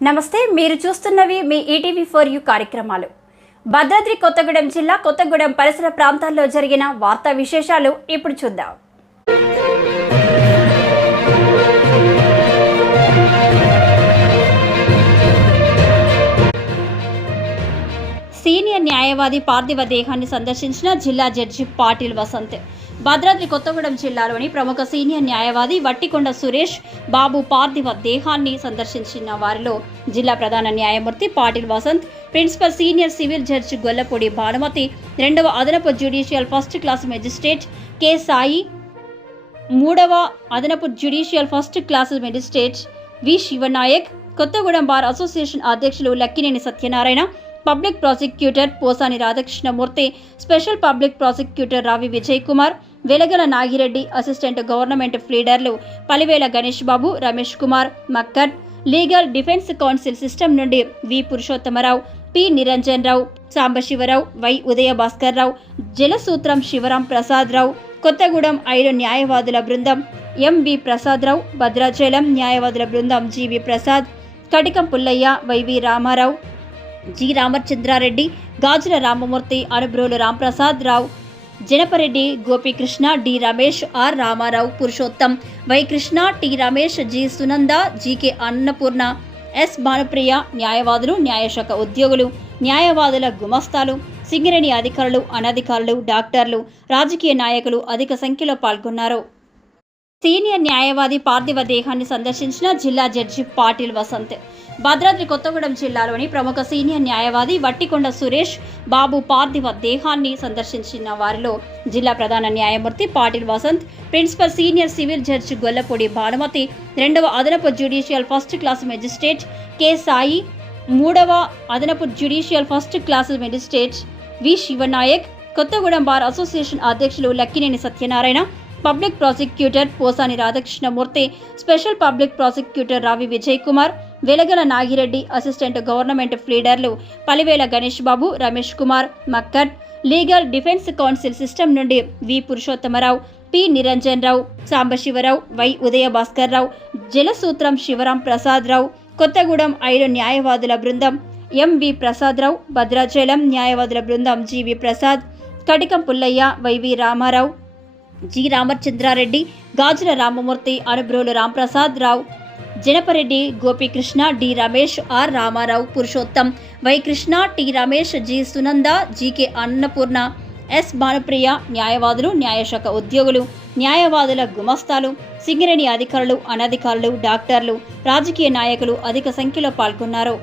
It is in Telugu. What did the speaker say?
నమస్తే, మీరు చూస్తున్నవి మీ ఈటీవీ ఫర్ యూ కార్యక్రమాలు. భద్రాద్రి కొత్తగూడెం జిల్లా కొత్తగూడెం పరిసర ప్రాంతాల్లో జరిగిన వార్తా విశేషాలు ఇప్పుడు చూద్దాం. సీనియర్ న్యాయవాది పార్థివ దేహాన్ని సందర్శించిన జిల్లా జడ్జి పాటిల్ వసంత్. భద్రాద్రి కొత్తగూడెం జిల్లాలోని ప్రముఖ సీనియర్ న్యాయవాది వట్టికొండ సురేష్ బాబు పార్థివ దేహాన్ని సందర్శించిన వారిలో జిల్లా ప్రధాన న్యాయమూర్తి Patil Vasant, principal senior civil judge Gollapudi Bhanumathi, రెండవ అదనపు judicial first class magistrate K Sai, మూడవ అదనపు judicial first class magistrate V Shivanayak, Kothagudem bar association అధ్యక్షులు Lakkineni Satyanarayana, public prosecutor Posani Radhakrishnamurthy, special public prosecutor Ravi Vijay Kumar, Velagala Nagireddy, assistant government ప్లీడర్లు Palivela Ganesh Babu, Ramesh Kumar, Makkat, legal defence counsel system నుండి V Purushottamarao, P Niranjan Rao, Sambasivarao, Y Udaya Bhaskar రావు, జలసూత్రం శివరాం ప్రసాద్ రావు, కొత్తగూడెం 5 న్యాయవాదుల బృందం ఎంవి ప్రసాద్ రావు, భద్రాచలం న్యాయవాదుల బృందం GV Prasad, Katikam Pullaiah, YV Ramarao, G Ramachandrareddy, Gajula Ramamurthy, Anubrolu Ramprasad Rao, Janapareddy Gopikrishna, D Ramesh, R Ramarao, Purushottam, Y Krishna, T Ramesh, G Sunanda, GK Annapurna, S Bhanupriya, న్యాయవాదులు, న్యాయశాఖ ఉద్యోగులు, న్యాయవాదుల గుమస్తాలు, సింగరేణి అధికారులు, అనధికారులు, డాక్టర్లు, రాజకీయ నాయకులు అధిక సంఖ్యలో పాల్గొన్నారు. సీనియర్ న్యాయవాది పార్థివ దేహాన్ని సందర్శించిన జిల్లా జడ్జి పాటిల్ వసంత్. భద్రాద్రి కొత్తగూడెం జిల్లాలోని ప్రముఖ సీనియర్ న్యాయవాది వట్టికొండ సురేష్ బాబు పార్థివ దేహాన్ని సందర్శించిన వారిలో జిల్లా ప్రధాన న్యాయమూర్తి Patil Vasant, principal senior civil judge Gollapudi Bhanumathi, రెండవ అదనపు judicial first class magistrate K Sai, మూడవ అదనపు judicial first class magistrate V Shivanayak, Kothagudem bar association అధ్యక్షులు Lakkineni Satyanarayana, public prosecutor Posani Radhakrishnamurthy, special public prosecutor Ravi Vijay Kumar, Velagala Nagireddy, assistant government ప్లీడర్లు Palivela Ganesh Babu, Ramesh Kumar, Makkat, legal defence counsel system నుండి V Purushottamarao, P Niranjan Rao, Sambasivarao, Y Udaya Bhaskar రావు, జలసూత్రం శివరాం ప్రసాద్ రావు, కొత్తగూడెం 5 న్యాయవాదుల బృందం ఎంవి ప్రసాద్ రావు, భద్రాచలం న్యాయవాదుల బృందం GV Prasad, Katikam Pullaiah, YV Ramarao, G Ramachandrareddy, Gajula Ramamurthy, Anubrolu Ramprasad Rao, Janapareddy Gopikrishna, D Ramesh, R Ramarao, Purushottam, Y Krishna, T Ramesh, G Sunanda, GK Annapurna, S Bhanupriya, న్యాయవాదులు, న్యాయశాఖ ఉద్యోగులు, న్యాయవాదుల గుమస్తాలు, సింగరేణి అధికారులు, అనధికారులు, డాక్టర్లు, రాజకీయ నాయకులు అధిక సంఖ్యలో పాల్గొన్నారు.